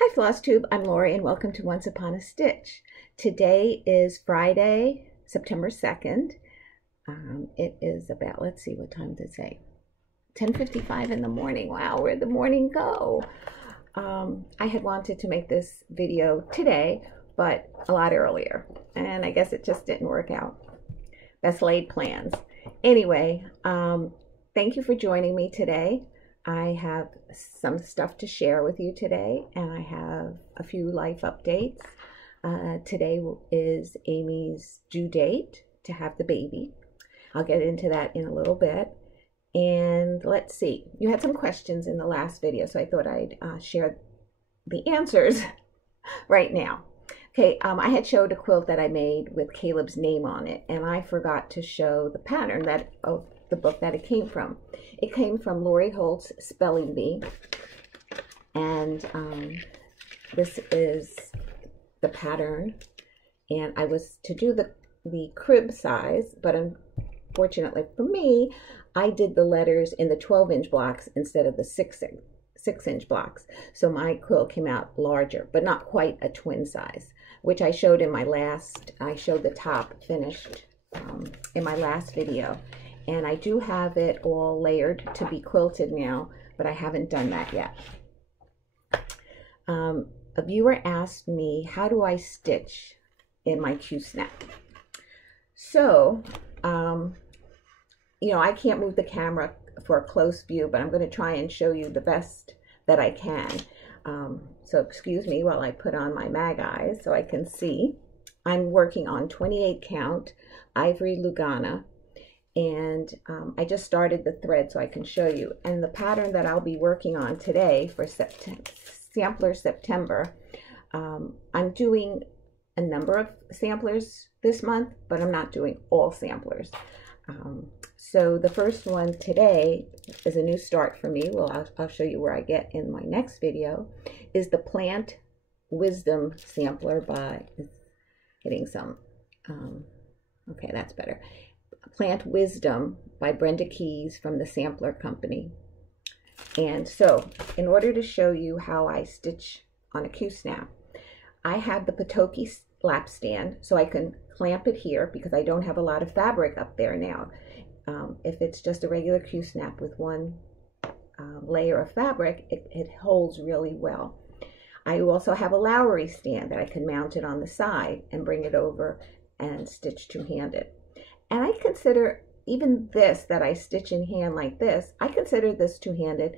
Hi Flosstube, I'm Lori and welcome to Once Upon a Stitch. Today is Friday, September 2nd. It is about, let's see, what time did it say? 10:55 in the morning. Wow, where'd the morning go? I had wanted to make this video today, but a lot earlier. And I guess it just didn't work out. Best laid plans. Anyway, thank you for joining me today. I have some stuff to share with you today, and I have a few life updates. Today is Amy's due date to have the baby. I'll get into that in a little bit. And let's see, you had some questions in the last video, so I thought I'd share the answers right now. Okay, I had showed a quilt that I made with Caleb's name on it, and I forgot to show the pattern of the book that it came from. It came from Lori Holt's Spelling Bee, and this is the pattern. And I was to do the crib size, but unfortunately for me, I did the letters in the 12-inch blocks instead of the 6-inch blocks. So my quilt came out larger, but not quite a twin size, which I showed in my last, I showed the top finished in my last video. And I do have it all layered to be quilted now, but I haven't done that yet. A viewer asked me, how do I stitch in my Q-snap? So, you know, I can't move the camera for a close view, but I'm going to try and show you the best that I can. So excuse me while I put on my mag eyes so I can see. I'm working on 28 count Ivory Lugana, and I just started the thread so I can show you. And the pattern that I'll be working on today for Sampler September, I'm doing a number of samplers this month, but I'm not doing all samplers. So the first one today is a new start for me. Well, I'll show you where I get in my next video, is the Plant Wisdom sampler by, hitting some, okay, that's better. Plant Wisdom by Brenda Keys from the Sampler Company. And so in order to show you how I stitch on a Q-snap, I have the Patoki lap stand so I can clamp it here because I don't have a lot of fabric up there now. If it's just a regular Q-snap with one layer of fabric, it holds really well. I also have a Lowry stand that I can mount it on the side and bring it over and stitch two-handed. And I consider even this that I stitch in hand like this, I consider this two-handed.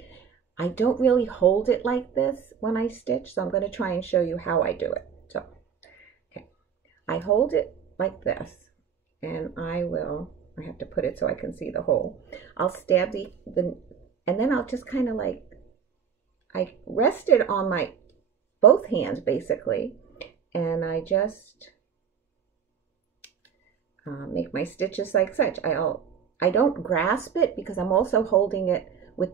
I don't really hold it like this when I stitch, so I'm going to try and show you how I do it. So, okay, I hold it like this, and I have to put it so I can see the hole. I'll stab and then I'll just kind of like, I rest it on my both hands basically, and I just make my stitches like such. I don't grasp it because I'm also holding it with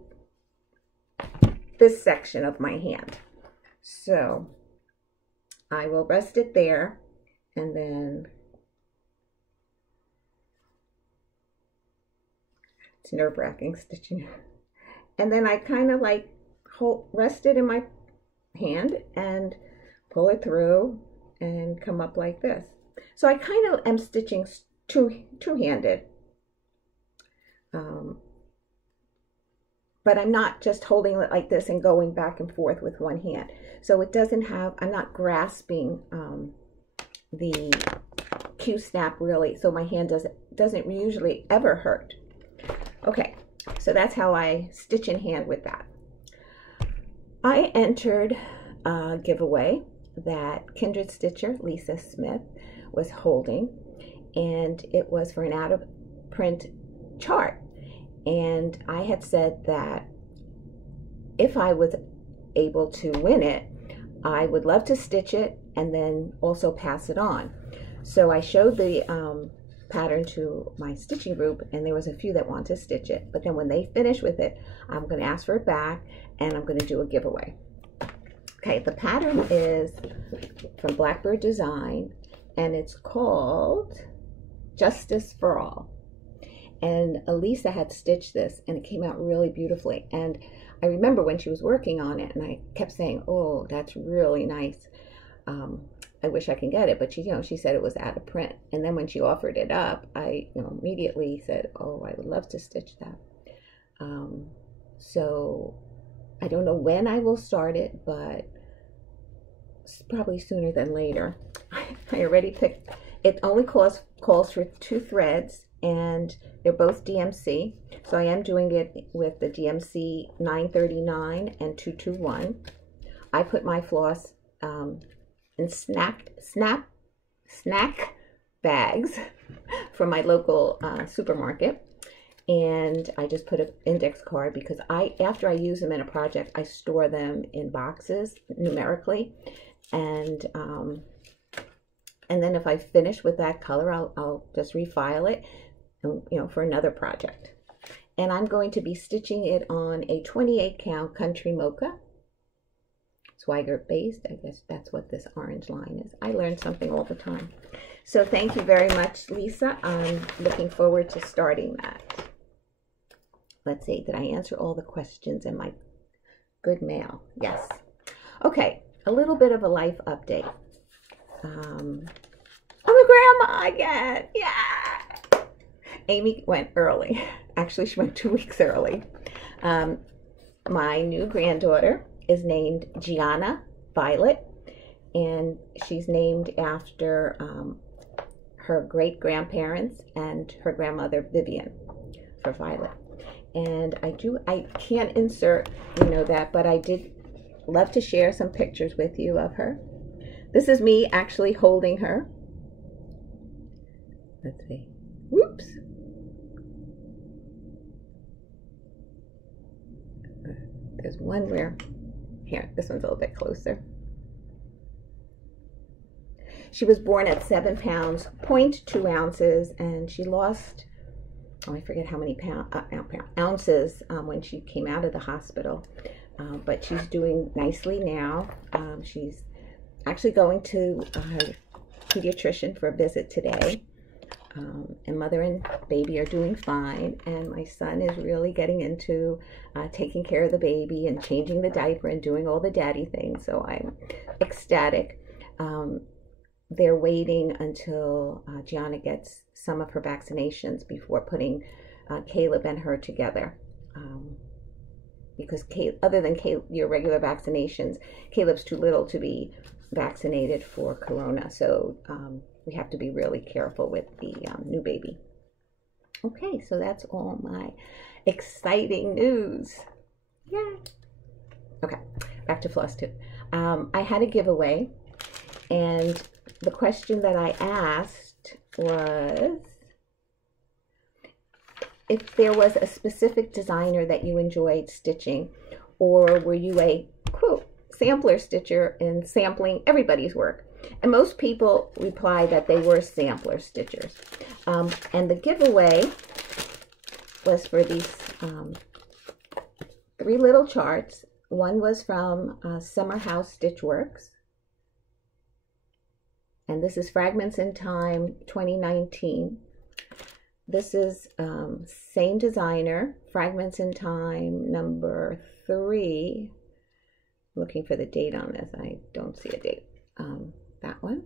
this section of my hand. So I will rest it there, and then it's nerve-wracking stitching. And then I kind of like rest it in my hand and pull it through and come up like this. So I kind of am stitching two-handed, but I'm not just holding it like this and going back and forth with one hand. So it doesn't have, I'm not grasping the Q-snap really, so my hand doesn't usually ever hurt. Okay, so that's how I stitch in hand with that. I entered a giveaway that Kindred Stitcher, Lisa Smith, was holding, and it was for an out-of-print chart. And I had said that if I was able to win it, I would love to stitch it and then also pass it on. So I showed the pattern to my stitching group, and there was a few that want to stitch it, but then when they finish with it, I'm going to ask for it back and I'm going to do a giveaway. Okay, the pattern is from Blackbird Design, and it's called Justice for All. And Elisa had stitched this, and it came out really beautifully. And I remember when she was working on it, and I kept saying, oh, that's really nice. I wish I can get it, but she said it was out of print. And then when she offered it up, I immediately said, oh, I would love to stitch that. So I don't know when I will start it, but probably sooner than later. I already picked, it only calls for 2 threads, and they're both DMC. So I am doing it with the DMC 939 and 221. I put my floss in snack bags from my local supermarket. And I just put an index card because after I use them in a project, I store them in boxes numerically. And then if I finish with that color, I'll just refile it, for another project. And I'm going to be stitching it on a 28 count country mocha, Swigert based. I guess that's what this orange line is. I learn something all the time. So thank you very much, Lisa. I'm looking forward to starting that. Let's see, did I answer all the questions in my good mail? Yes. Okay, a little bit of a life update. I'm a grandma again. Yeah. Amy went early. Actually, she went 2 weeks early. My new granddaughter is named Gianna Violet, and she's named after her great-grandparents and her grandmother Vivian for Violet. And I can't insert, that, but I did love to share some pictures with you of her. This is me actually holding her. Let's see. Whoops. There's one where, here, this one's a little bit closer. She was born at 7 pounds, 0.2 ounces, and she lost, I forget how many ounces when she came out of the hospital. But she's doing nicely now. She's actually going to her pediatrician for a visit today. And mother and baby are doing fine. And my son is really getting into taking care of the baby and changing the diaper and doing all the daddy things. So I'm ecstatic. They're waiting until Gianna gets some of her vaccinations before putting Caleb and her together. Because other than your regular vaccinations, Caleb's too little to be vaccinated for corona. So we have to be really careful with the new baby. Okay, so that's all my exciting news. Yay! Okay, back to Flosstube. I had a giveaway, and the question that I asked was if there was a specific designer that you enjoyed stitching, or were you a, quote, sampler stitcher in sampling everybody's work? And most people reply that they were sampler stitchers. And the giveaway was for these 3 little charts. One was from Summer House Stitch Works. And this is Fragments in Time 2019. This is same designer, Fragments in Time number 3. Looking for the date on this. I don't see a date. That one.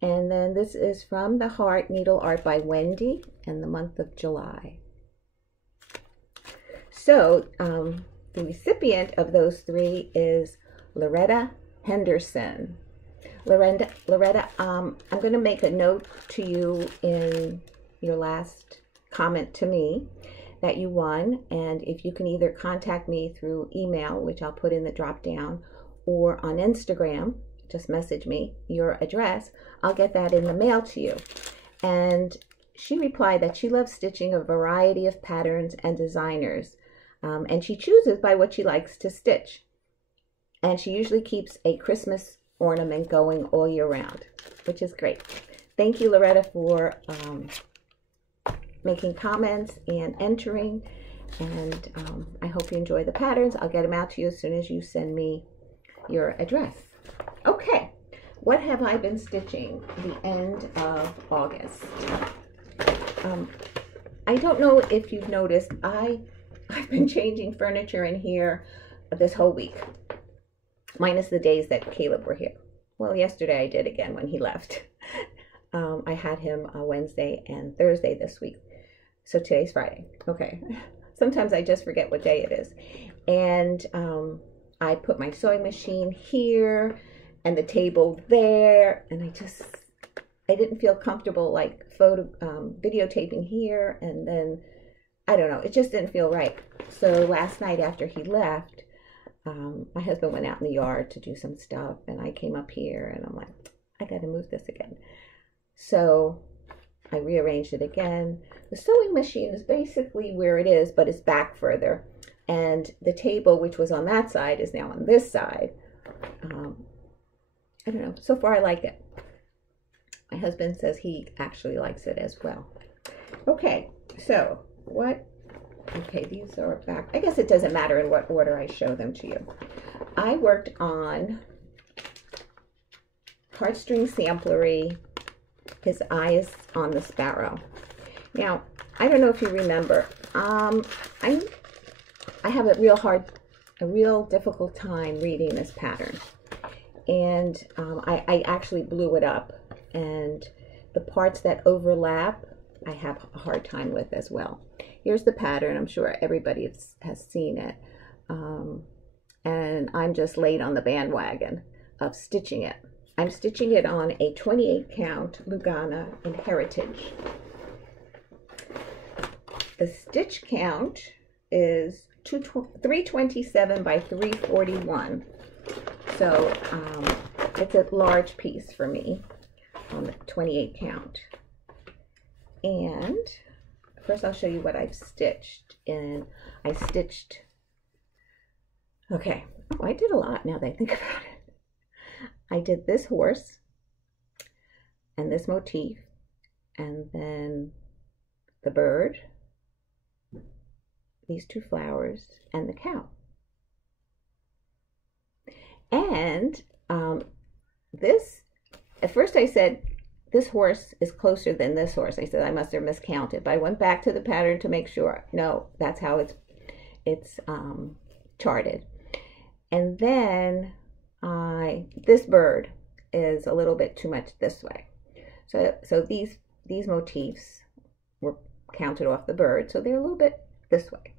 And then this is From the Heart Needle Art by Wendy in the month of July. So the recipient of those 3 is Loretta Henderson. Loretta, I'm going to make a note to you in your last comment to me that you won, and if you can either contact me through email, which I'll put in the drop down, or on Instagram, just message me your address, I'll get that in the mail to you. And she replied that she loves stitching a variety of patterns and designers, and she chooses by what she likes to stitch. And she usually keeps a Christmas ornament going all year round, which is great. Thank you, Loretta, for making comments and entering, and I hope you enjoy the patterns. I'll get them out to you as soon as you send me your address. Okay, what have I been stitching the end of August? I don't know if you've noticed, I I've been changing furniture in here this whole week, minus the days that Caleb were here. Well, yesterday I did again when he left. I had him Wednesday and Thursday this week. So today's Friday. Okay. Sometimes I just forget what day it is. And I put my sewing machine here and the table there. And I didn't feel comfortable like videotaping here. And then, I don't know, it just didn't feel right. So last night after he left, my husband went out in the yard to do some stuff. And I came up here and I'm like, I got to move this again. So I rearranged it again. The sewing machine is basically where it is, but it's back further. And the table, which was on that side, is now on this side. I don't know. So far, I like it. My husband says he actually likes it as well. Okay, so what? Okay, these are back. I guess it doesn't matter in what order I show them to you. I worked on Heartstring Samplery, His Eyes on the Sparrow. Now, I don't know if you remember, I have a real difficult time reading this pattern. And I actually blew it up. And the parts that overlap, I have a hard time with as well. Here's the pattern. I'm sure everybody has seen it. And I'm just late on the bandwagon of stitching it. I'm stitching it on a 28 count Lugana in Heritage. The stitch count is 327 by 341. So it's a large piece for me on the 28 count. And first I'll show you what I've stitched. And I stitched, okay, oh, I did a lot now that I think about it. I did this horse and this motif, and then the bird, these two flowers, and the cow. And this, at first I said, this horse is closer than this horse. I said, I must have miscounted, but I went back to the pattern to make sure. No, that's how it's charted. And then this bird is a little bit too much this way. So these motifs were counted off the bird, so they're a little bit this way.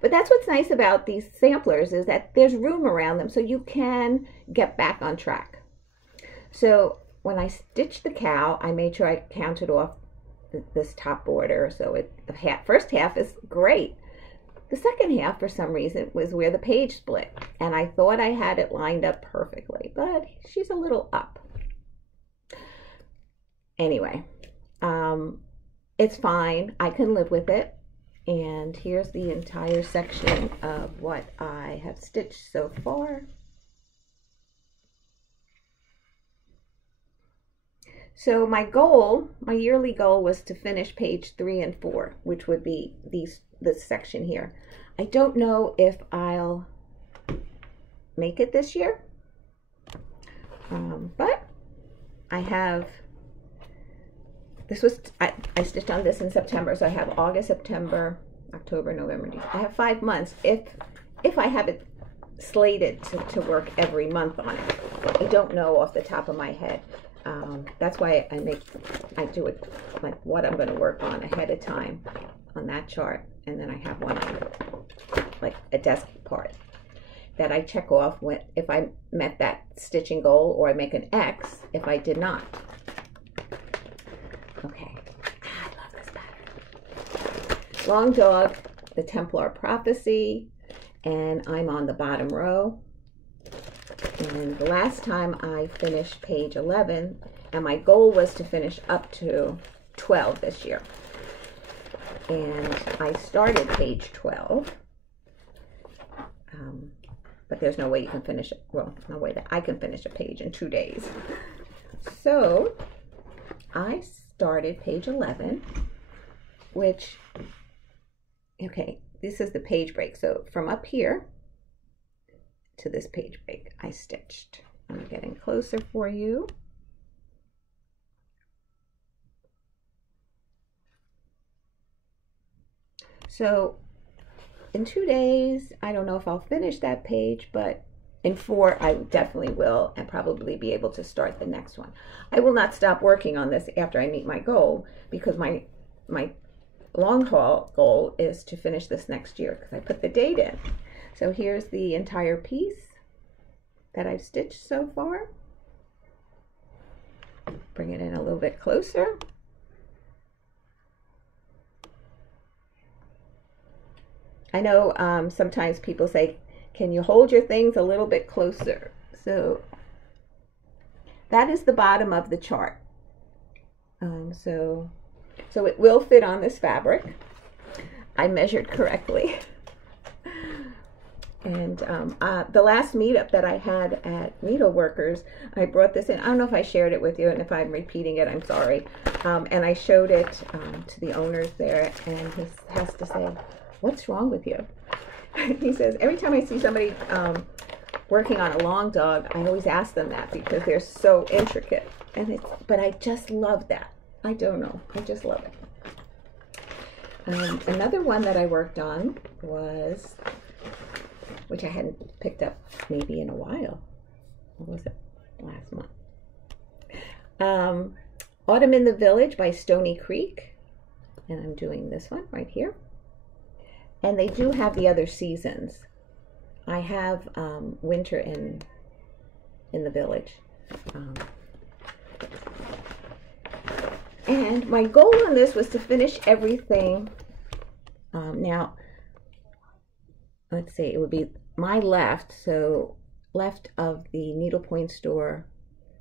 But that's what's nice about these samplers, is that there's room around them so you can get back on track. So when I stitched the cow, I made sure I counted off this top border. So the first half is great. The second half, for some reason, was where the page split. And I thought I had it lined up perfectly, but she's a little up. Anyway, it's fine. I can live with it. And here's the entire section of what I have stitched so far. So my goal, my yearly goal, was to finish page 3 and 4, which would be this section here. I don't know if I'll make it this year, but I have, I stitched on this in September, so I have August, September, October, November, December. I have 5 months if I have it slated to work every month on it. I don't know off the top of my head. That's why I do it like what I'm going to work on ahead of time on that chart, and then I have one like a desk part that I check off if I met that stitching goal, or I make an X if I did not. Okay, I love this pattern. Long Dog, the Templar Prophecy, and I'm on the bottom row. And the last time I finished page 11, and my goal was to finish up to 12 this year. And I started page 12, but there's no way you can finish it. Well, no way that I can finish a page in 2 days. So I started page 11, which, okay, this is the page break. So from up here to this page break, I stitched. I'm getting closer for you. So in 2 days, I don't know if I'll finish that page, but in 4, I definitely will, and probably be able to start the next one. I will not stop working on this after I meet my goal, because my long haul goal is to finish this next year, because I put the date in. So here's the entire piece that I've stitched so far. Bring it in a little bit closer. I know sometimes people say, can you hold your things a little bit closer? So that is the bottom of the chart. So it will fit on this fabric. I measured correctly. And the last meetup that I had at Needleworkers, I brought this in. I don't know if I shared it with you, and if I'm repeating it, I'm sorry. And I showed it to the owners there, and he has to say, what's wrong with you? He says, every time I see somebody working on a long dog, I always ask them that because they're so intricate. But I just love that. I don't know. I just love it. Another one that I worked on was, which I hadn't picked up maybe in a while. What was it? Last month. Autumn in the Village by Stony Creek. And I'm doing this one right here. And they do have the other seasons. I have winter in the village. And my goal on this was to finish everything. Now, let's see, it would be my left, so left of the needlepoint store,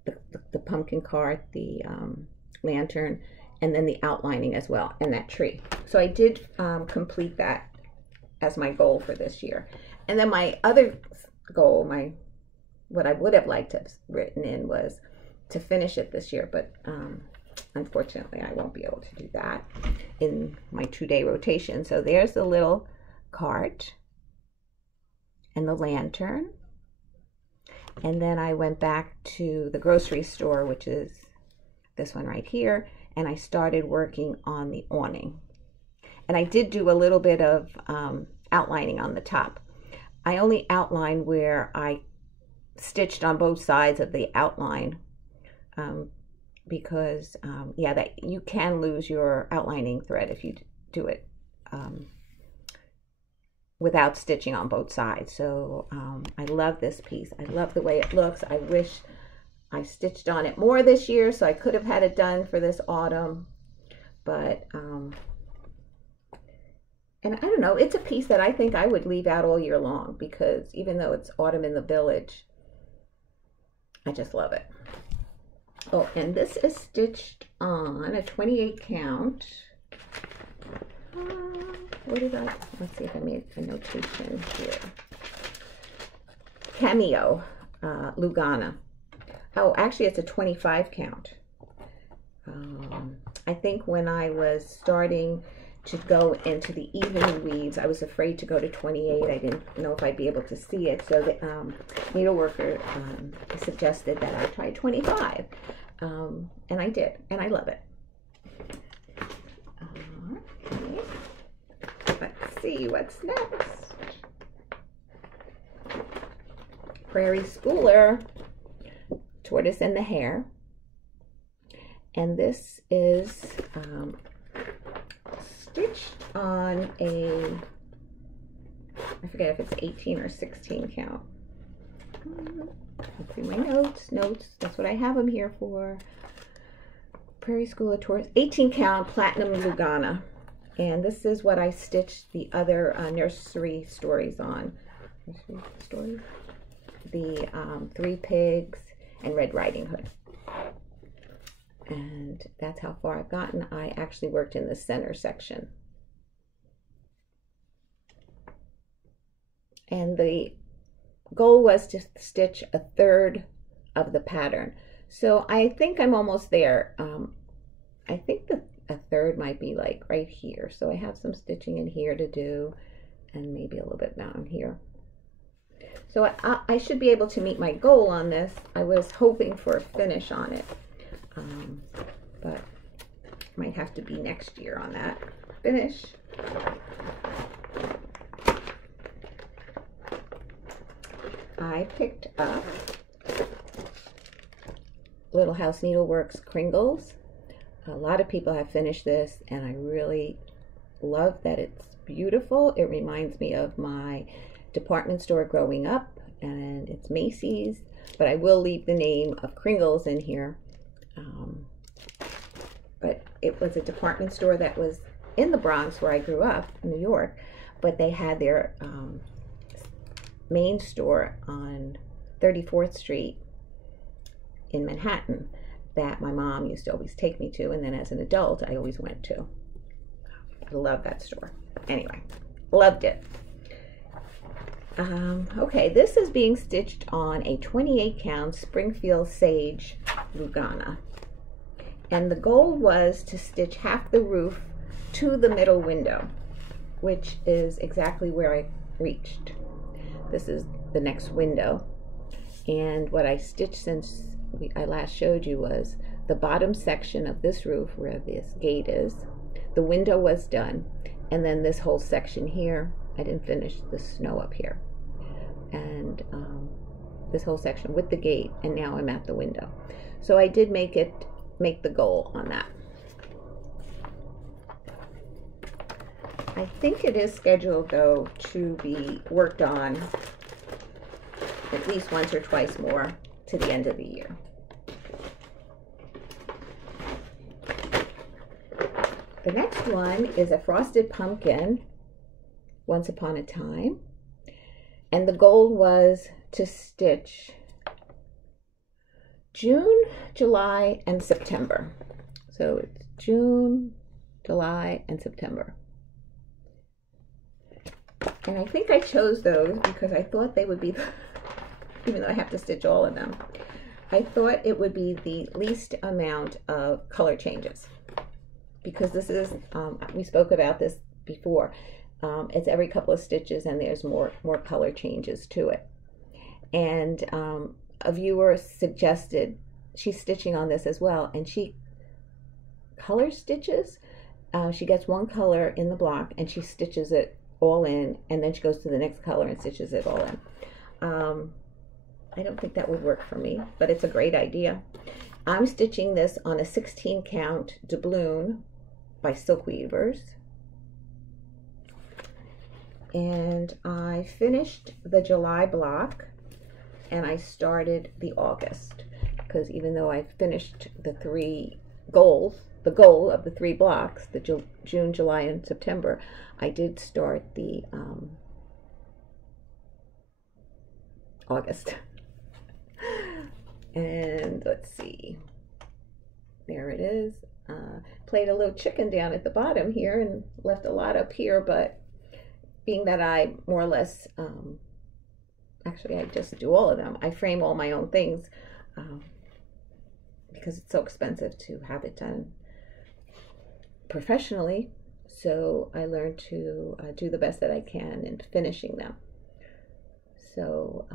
the pumpkin cart, the lantern, and then the outlining as well, and that tree. So I did complete that as my goal for this year. And then my other goal, what I would have liked to have written in was to finish it this year, but unfortunately I won't be able to do that in my 2-day rotation. So there's the little cart and the lantern. And then I went back to the grocery store, which is this one right here, and I started working on the awning. And I did do a little bit of outlining on the top. I only outlined where I stitched on both sides of the outline because, yeah, that you can lose your outlining thread if you do it without stitching on both sides. So I love this piece. I love the way it looks. I wish I stitched on it more this year, so I could have had it done for this autumn, but and I don't know, it's a piece that I think I would leave out all year long, because even though it's Autumn in the Village, I just love it. Oh, and this is stitched on a 28 count. What did I, let's see if I made a notation here. Cameo, Lugana. Oh, actually it's a 25 count. I think when I was starting to go into the evening weaves, I was afraid to go to 28. I didn't know if I'd be able to see it, so the needleworker suggested that I try 25, and I did, and I love it. Okay. Let's see what's next. Prairie Schooler, Tortoise and the Hare, and this is stitched on a, I forget if it's 18 or 16 count. Let's see my notes, that's what I have them here for. Prairie Schooler Tortoise, 18 count Platinum Lugana. And this is what I stitched the other nursery stories on. Nursery stories? The Three Pigs and Red Riding Hood. And that's how far I've gotten. I actually worked in the center section. And the goal was to stitch a third of the pattern. So I think I'm almost there. I think a third might be like right here. So I have some stitching in here to do, and maybe a little bit down here. So I should be able to meet my goal on this. I was hoping for a finish on it. But might have to be next year on that finish. I picked up Little House Needleworks Kringles. A lot of people have finished this, and I really love that it's beautiful. It reminds me of my department store growing up, and it's Macy's, but I will leave the name of Kringles in here. But it was a department store that was in the Bronx where I grew up, New York, but they had their main store on 34th Street in Manhattan that my mom used to always take me to, and then as an adult I always went to. I love that store. Anyway, loved it. Okay, this is being stitched on a 28 count Springfield Sage Lugana, and the goal was to stitch half the roof to the middle window, which is exactly where I reached. This is the next window, and what I stitched since I last showed you was the bottom section of this roof where this gate is. The window was done, and then this whole section here, I didn't finish the snow up here, and this whole section with the gate, and now I'm at the window. So I did make the goal on that. I think it is scheduled though to be worked on at least once or twice more to the end of the year. The next one is a frosted pumpkin, Once Upon a Time, and the goal was to stitch June, July, and September. So it's June, July, and September. And I think I chose those because I thought they would be, even though I have to stitch all of them, I thought it would be the least amount of color changes. Because this is, we spoke about this before, it's every couple of stitches and there's more color changes to it. And a viewer suggested, she's stitching on this as well, and she color stitches. She gets one color in the block and she stitches it all in, and then she goes to the next color and stitches it all in. I don't think that would work for me, but it's a great idea. I'm stitching this on a 16 count doubloon by Silk Weavers, and I finished the July block and I started the August, because even though I finished the three goals, the goal of the three blocks, the June, July, and September, I did start the August. And let's see, there it is. Played a little chicken down at the bottom here and left a lot up here, but being that I more or less, actually I just do all of them. I frame all my own things because it's so expensive to have it done professionally. So I learned to do the best that I can in finishing them. So,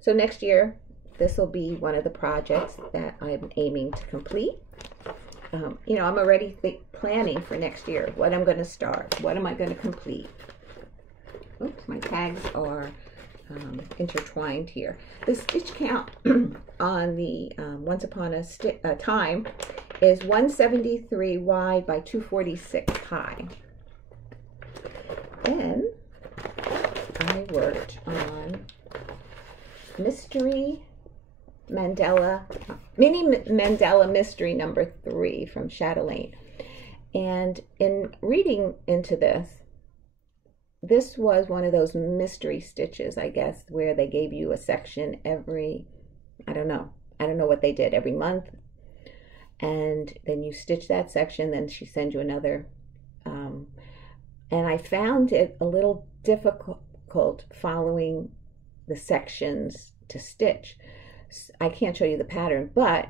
so next year, this will be one of the projects that I'm aiming to complete. You know, I'm already planning for next year, what I'm going to start, what am I going to complete. Oops, my tags are intertwined here. The stitch count on the Once Upon a Time is 173 wide by 246 high. Then I worked on Mini Mandela Mystery number 3 from Chatelaine. And in reading into this, this was one of those mystery stitches, I guess, where they gave you a section every, I don't know what they did, every month. And then you stitch that section, then she sends you another. And I found it a little difficult following the sections to stitch. I can't show you the pattern, but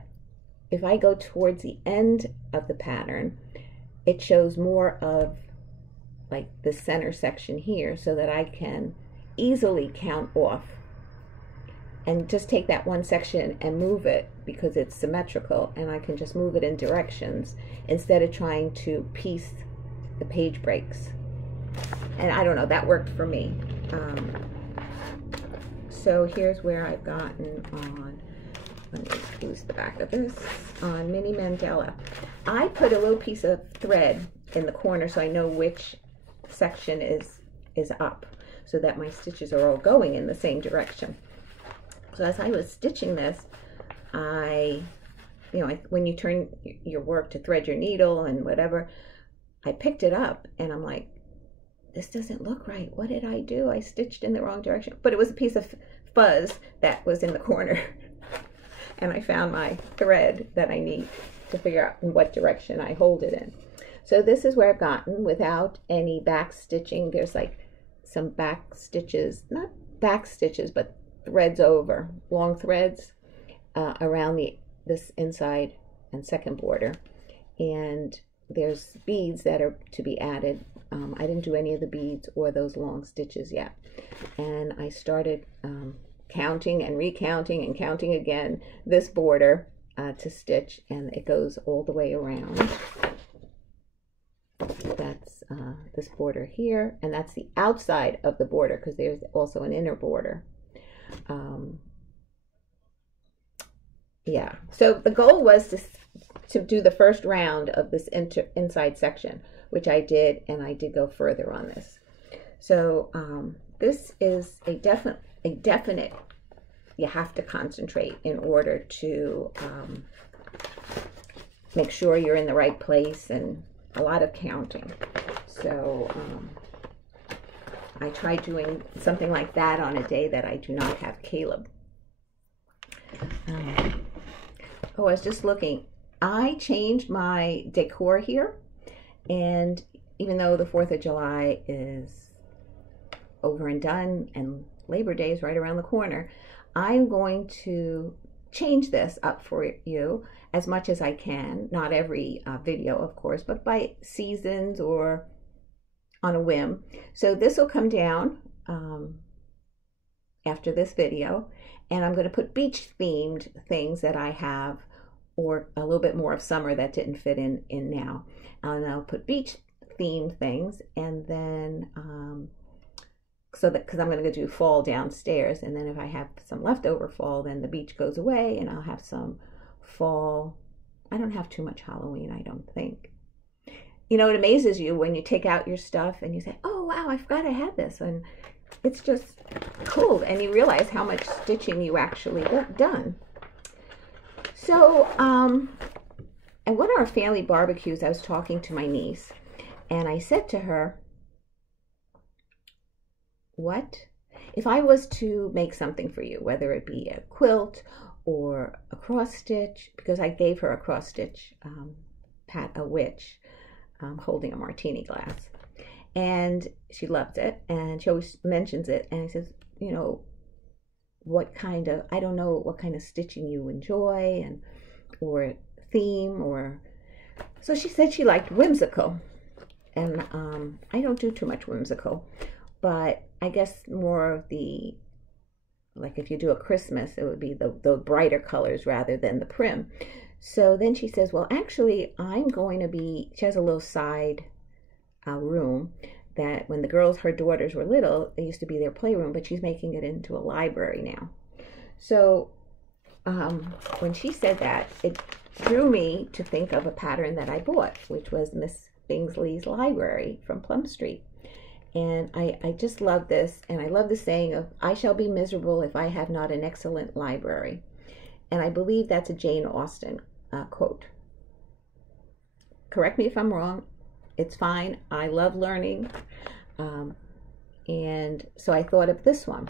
if I go towards the end of the pattern, it shows more of like the center section here, so that I can easily count off and just take that one section and move it because it's symmetrical, and I can just move it in directions instead of trying to piece the page breaks. And I don't know, that worked for me. So here's where I've gotten on, let me use the back of this, on Mini Mandela. I put a little piece of thread in the corner so I know which section is up, so that my stitches are all going in the same direction. So as I was stitching this, when you turn your work to thread your needle and whatever, I picked it up and I'm like, this doesn't look right. What did I do? I stitched in the wrong direction. But it was a piece of fuzz that was in the corner. And I found my thread that I need to figure out in what direction I hold it in. So this is where I've gotten without any back stitching. There's like some back stitches, not back stitches, but threads over, long threads around this inside and second border. And there's beads that are to be added. I didn't do any of the beads or those long stitches yet. And I started counting and recounting and counting again this border to stitch, and it goes all the way around. That's this border here, and that's the outside of the border because there's also an inner border. Yeah, so the goal was to do the first round of this inside section, which I did, and I did go further on this. So this is a definite, you have to concentrate in order to make sure you're in the right place, and a lot of counting. So I tried doing something like that on a day that I do not have Caleb. I was just looking. I changed my decor here, and even though the 4th of July is over and done and Labor Day is right around the corner, I'm going to change this up for you as much as I can. Not every video, of course, but by seasons or on a whim. So this will come down after this video, and I'm going to put beach themed things that I have, or a little bit more of summer that didn't fit in now. And I'll put beach themed things, and then because I'm going to do fall downstairs, and then if I have some leftover fall, then the beach goes away, and I'll have some fall. I don't have too much Halloween, I don't think. You know, it amazes you when you take out your stuff and you say, oh wow, I forgot I had this, and it's just cool, and you realize how much stitching you actually done. So at one of our family barbecues, I was talking to my niece, and I said to her, what if I was to make something for you, whether it be a quilt or a cross stitch, because I gave her a cross stitch, a witch holding a martini glass, and she loves it, and she always mentions it, and I says, you know, I don't know what kind of stitching you enjoy, and or theme, or so she said she liked whimsical, and I don't do too much whimsical, but I guess more of the, like if you do a Christmas, it would be the brighter colors rather than the prim. So then she says, well, actually, I'm going to be, she has a little side room that when her daughters were little, it used to be their playroom, but she's making it into a library now. So when she said that, it drew me to think of a pattern that I bought, which was Miss Bingsley's Library from Plum Street. And I just love this, and I love the saying of, I shall be miserable if I have not an excellent library. And I believe that's a Jane Austen quote. Correct me if I'm wrong. It's fine. I love learning. And so I thought of this one.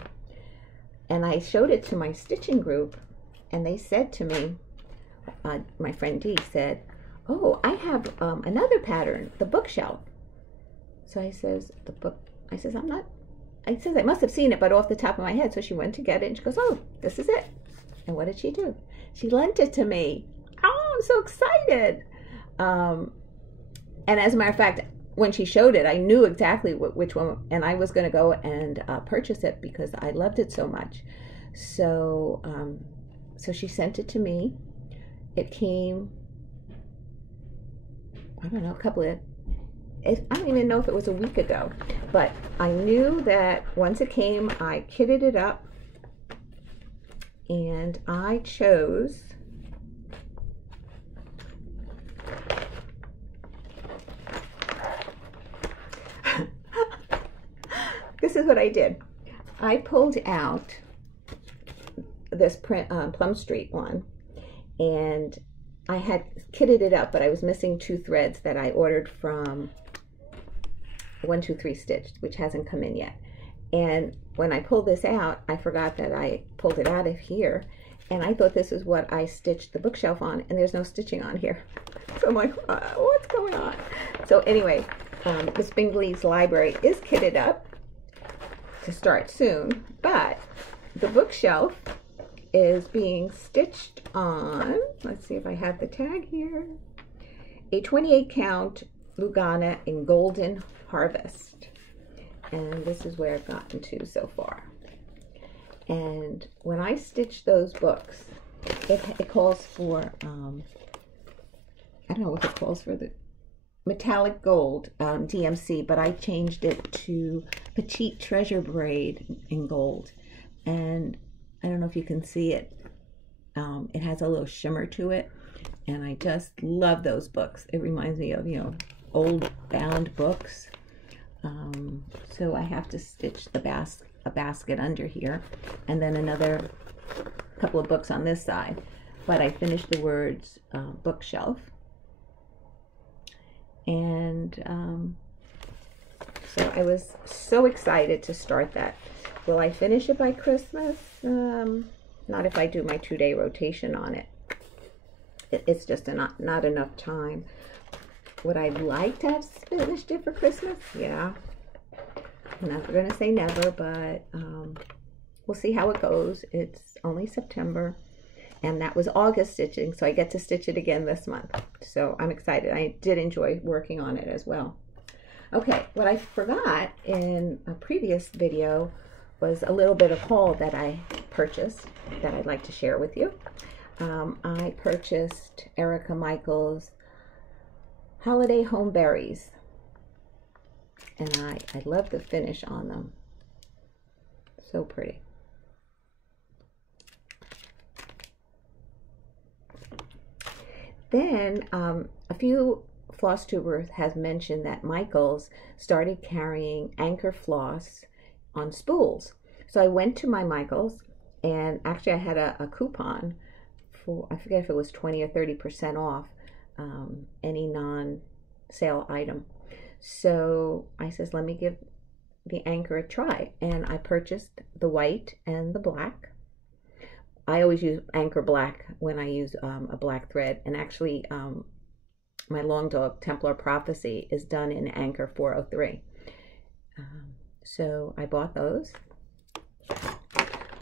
And I showed it to my stitching group, and they said to me, my friend Dee said, oh, I have another pattern, the bookshelf. So I says, I must have seen it, but off the top of my head. So she went to get it, and she goes, oh, this is it. And what did she do? She lent it to me. Oh, I'm so excited. And as a matter of fact, when she showed it, I knew exactly which one, and I was going to go and purchase it because I loved it so much. So, so she sent it to me. It came, I don't know, I don't even know if it was a week ago, but I knew that once it came, I kitted it up, and I chose this is what I did. I pulled out this Plum Street one, and I had kitted it up, but I was missing 2 threads that I ordered from 123 Stitched, which hasn't come in yet. And when I pulled this out, I forgot that I pulled it out of here, and I thought this is what I stitched the bookshelf on, and there's no stitching on here. So I'm like, what's going on? So anyway, Miss Bingley's library is kitted up to start soon, but the bookshelf is being stitched on, let's see if I have the tag here, a 28 count Lugana in Golden Harvest. And this is where I've gotten to so far. And when I stitch those books, it calls for, I don't know what it calls for, the metallic gold DMC, but I changed it to Petite Treasure Braid in gold. And I don't know if you can see it. It has a little shimmer to it, and I just love those books. It reminds me of, you know, old bound books. So I have to stitch a basket under here, and then another couple of books on this side. But I finished the words bookshelf, and so I was so excited to start that. Will I finish it by Christmas? Not if I do my 2-day rotation on it. It's just not enough time. Would I like to have finished it for Christmas? Yeah. I'm never going to say never, but we'll see how it goes. It's only September, and that was August stitching, so I get to stitch it again this month. So I'm excited. I did enjoy working on it as well. Okay, what I forgot in a previous video was a little bit of haul that I purchased that I'd like to share with you. I purchased Erica Michaels Holiday Home Berries, and I love the finish on them. So pretty. Then a few Flosstubers has mentioned that Michaels started carrying anchor floss on spools. So I went to my Michaels, and actually I had a coupon for, I forget if it was 20 or 30% off any non-sale item. So I says, let me give the anchor a try, and I purchased the white and the black. I always use anchor black when I use a black thread, and actually my Long Dog Templar Prophecy is done in anchor 403. So I bought those.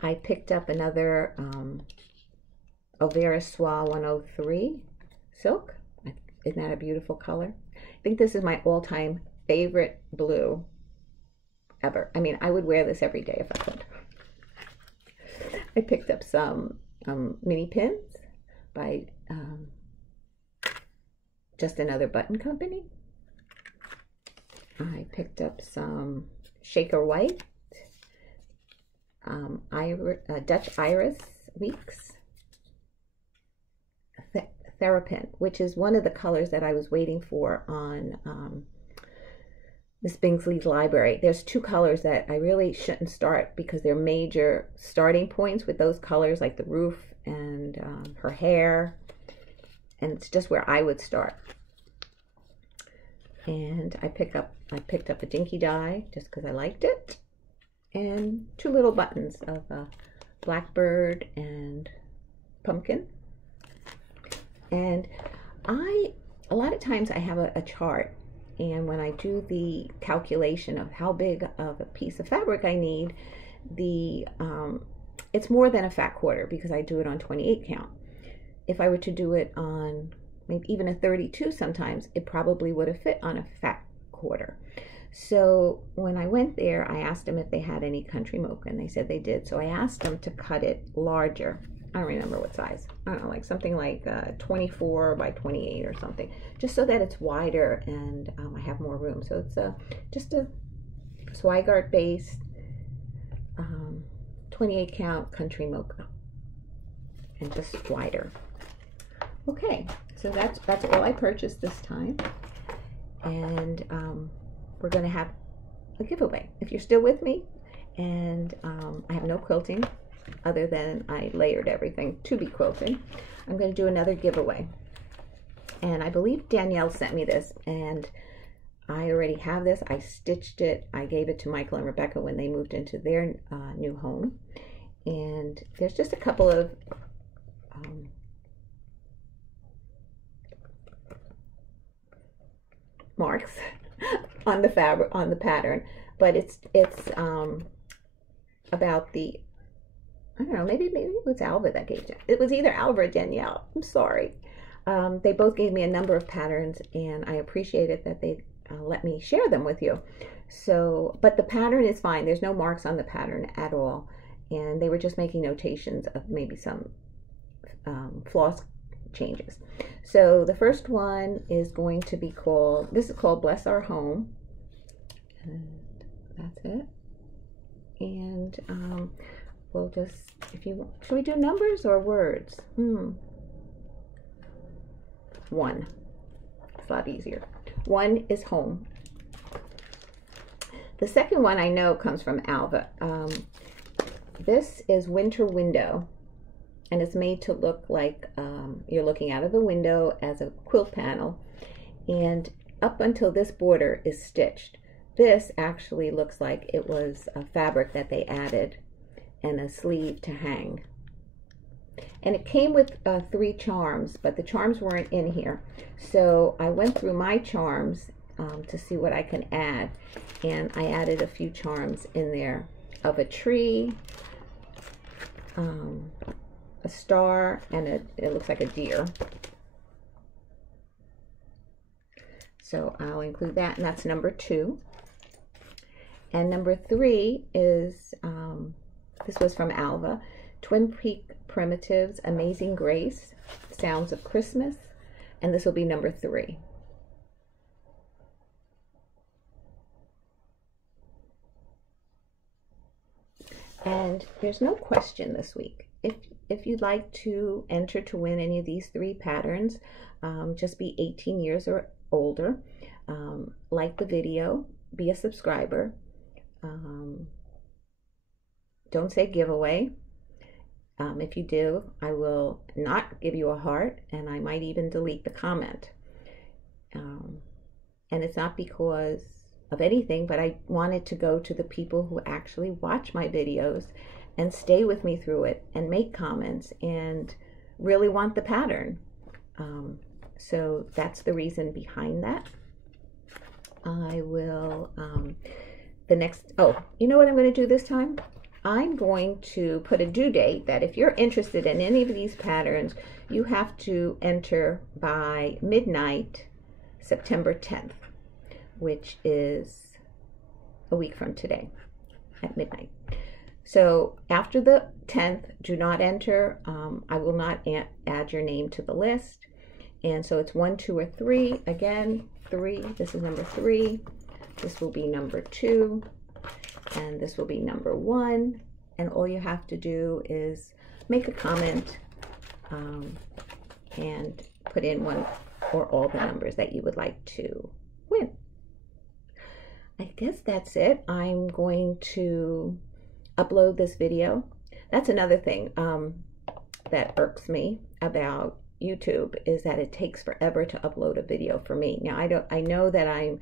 I picked up another Overa Soie 103 silk. Isn't that a beautiful color? I think this is my all-time favorite blue ever. I mean, I would wear this every day if I could. I picked up some mini pins by Just Another Button Company. I picked up some Shaker White, Dutch Iris Weeks, Therapin, which is one of the colors that I was waiting for on Miss Bingley's library. There's 2 colors that I really shouldn't start because they're major starting points with those colors, like the roof and her hair, and it's just where I would start. And I picked up a dinky die just because I liked it, and 2 little buttons of blackbird and pumpkin. And a lot of times I have a chart, and when I do the calculation of how big of a piece of fabric I need, it's more than a fat quarter because I do it on 28 count. If I were to do it on maybe even a 32 sometimes, it probably would have fit on a fat quarter. So when I went there, I asked them if they had any country mocha, and they said they did. So I asked them to cut it larger. I don't remember what size. I don't know, like something like 24 by 28 or something, just so that it's wider and I have more room. So it's just a Swigart based 28 count country mocha. and just wider. Okay, so that's all I purchased this time, and we're going to have a giveaway. If you're still with me, and I have no quilting other than I layered everything to be quilting, I'm going to do another giveaway. And I believe Danielle sent me this, and I already have this. I stitched it. I gave it to Michael and Rebecca when they moved into their new home. And there's just a couple of marks on the fabric, on the pattern, but it's about the, I don't know, maybe it was Alva that gave it. It was either Alva or Danielle. I'm sorry. They both gave me a number of patterns, and I appreciate it that they let me share them with you. So, but the pattern is fine. There's no marks on the pattern at all, and they were just making notations of maybe some floss changes. So the first one is going to be called, this is called Bless Our Home, and that's it. And we'll just, if you, should we do numbers or words? One. It's a lot easier. One is home. The second one I know comes from Alva. This is Winter Window, and it's made to look like you're looking out of the window as a quilt panel, and up until this border is stitched. This actually looks like it was a fabric that they added and a sleeve to hang. And it came with 3 charms, but the charms weren't in here. So I went through my charms to see what I can add, and I added a few charms in there of a tree, a star, and it looks like a deer. So I'll include that, and that's number 2. And number 3 is, this was from Alva, Twin Peak Primitives, Amazing Grace, Sounds of Christmas, and this will be number 3. And there's no question this week. If you'd like to enter to win any of these 3 patterns, just be 18 years or older, like the video, be a subscriber, don't say giveaway. If you do, I will not give you a heart, and I might even delete the comment. And it's not because of anything, but I wanted to go to the people who actually watch my videos and stay with me through it and make comments and really want the pattern. So that's the reason behind that. I will, you know what I'm going to do this time? I'm going to put a due date that if you're interested in any of these patterns, you have to enter by midnight, September 10th, which is a week from today at midnight. So after the 10th, do not enter. I will not add your name to the list. And so it's 1, 2, or 3. Again, 3. This is number 3. This will be number 2. And this will be number 1. And all you have to do is make a comment and put in one or all the numbers that you would like to win. I guess that's it. I'm going to upload this video. That's another thing that irks me about YouTube, is that it takes forever to upload a video for me. Now I know that I'm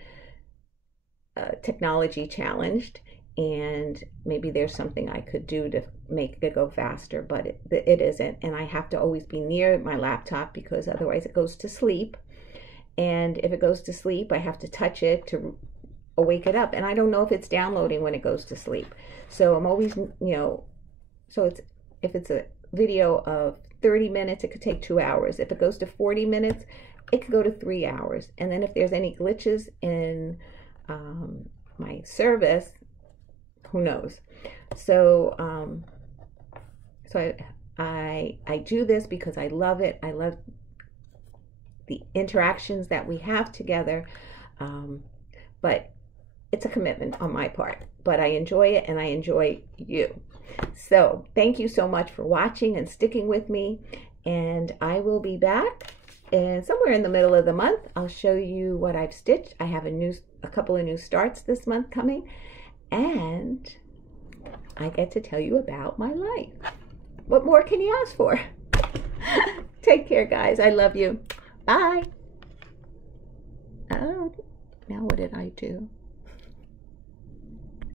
technology challenged, and maybe there's something I could do to make it go faster, but it isn't. And I have to always be near my laptop because otherwise it goes to sleep. And if it goes to sleep, I have to touch it to wake it up. And I don't know if it's downloading when it goes to sleep. So I'm always, so if it's a video of 30 minutes, it could take 2 hours. If it goes to 40 minutes, it could go to 3 hours. And then if there's any glitches in my service, who knows? So I do this because I love it. I love the interactions that we have together. But it's a commitment on my part, but I enjoy it and I enjoy you. So thank you so much for watching and sticking with me. And I will be back and somewhere in the middle of the month. I'll show you what I've stitched. I have a couple of new starts this month coming, and I get to tell you about my life. What more can you ask for? Take care, guys. I love you. Bye. Oh, now what did I do?